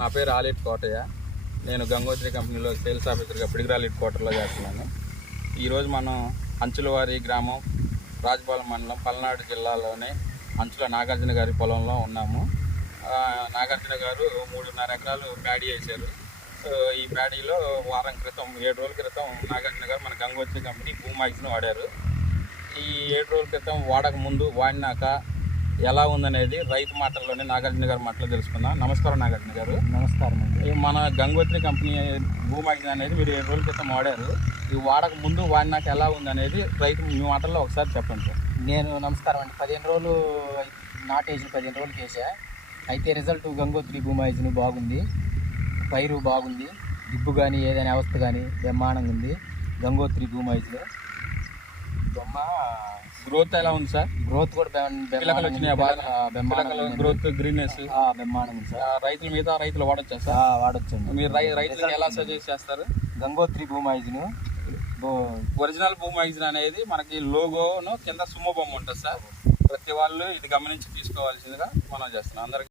నా పేరు ఆలిట్ కోటయ్య. నేను గంగోత్రి కంపెనీలో సేల్స్ ఆఫీసర్గా పిడిగిరాలి క్వార్టర్లో చేస్తున్నాను. ఈరోజు మనం అంచులవారి గ్రామం, రాజపాలెం మండలం, పల్నాడు జిల్లాలోనే అంచుల నాగార్జున గారి పొలంలో ఉన్నాము. నాగార్జున గారు 3.5 ఎకరాలు ప్యాడీ వేశారు. ఈ ప్యాడీలో వారం క్రితం 7 రోజుల క్రితం నాగార్జున గారు మన గంగోత్రి కంపెనీ భూమాక్స్ని వాడారు. ఈ 7 రోజుల క్రితం వాడక ముందు వాడినాక ఎలా ఉందనేది రైతు మాటల్లోనే నాగార్జున గారి మాటలో తెలుసుకుందాం. నమస్కారం నాగార్జున గారు. నమస్కారం అండి. మన గంగోత్రి కంపెనీ భూమాక్స్ అనేది మీరు 7 రోజుల క్రితం వాడారు. ఈ వాడక ముందు వాడినాక ఎలా ఉందనేది రైతు మీ మాటల్లో ఒకసారి చెప్పండి సార్. నమస్కారం అండి. 15 రోజులు నాటేసిన 15 రోజులు చేసా. అయితే రిజల్ట్ గంగోత్రి భూమాయిజ్ను బాగుంది, పైరు బాగుంది, దిబ్బు కానీ ఏదైనా అవస్థ కానీ బ్రహ్మాండంగా ఉంది. గంగోత్రి భూమాయిజ్లో బొమ్మ గ్రోత్ ఎలా ఉంది సార్? గ్రోత్ కూడా గ్రోత్ గ్రీన్నెస్ బ్రహ్మాండంగా ఉంది సార్. రైతులు వాడొచ్చా సార్? వాడొచ్చండి. మీరు రైతులకు ఎలా సజెస్ట్ చేస్తారు? గంగోత్రి భూమాయిజ్ను ఒరిజినల్ భూమాయిజ్ అనేది మనకి లోగోను కింద సుమ్మ బొమ్మ ఉంటుంది సార్. ప్రతి వాళ్ళు ఇది గమనించి తీసుకోవాల్సిందిగా మనం చేస్తున్నాం అందరికి.